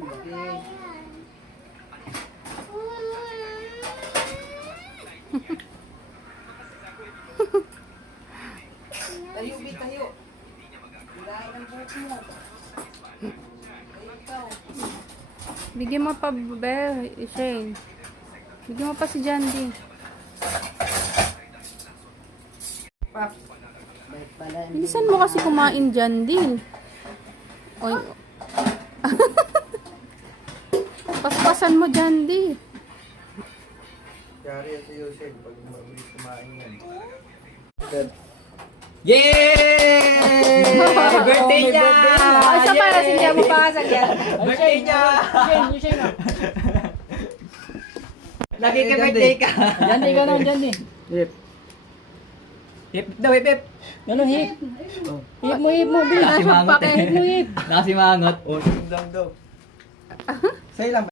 Tayo, Bi, tayo. Hilahin ang buhok mo. Ikaw. Bigyan mo pa, Shane. Bigyan mo pa si Jandy. Pap. Bait pala. Bilisan mo kasi kumain, Jandy. Oy. Paspasan mo, Jandy. Yari sa Yusel pag mabilis kumain yan. Yay! Birthday niya! Ay, isa para sindihan mo pa sa yan. Birthday niya! Shane na. Nagkika-birthday ka! Jandy ka naman, Jandy. Hip. Hip daw, hip hip! Ano, hip? Hip mo, bilis. Nakasimangot Hip mo, hip. Nakasimangot. O, lang daw. Sa'yo lang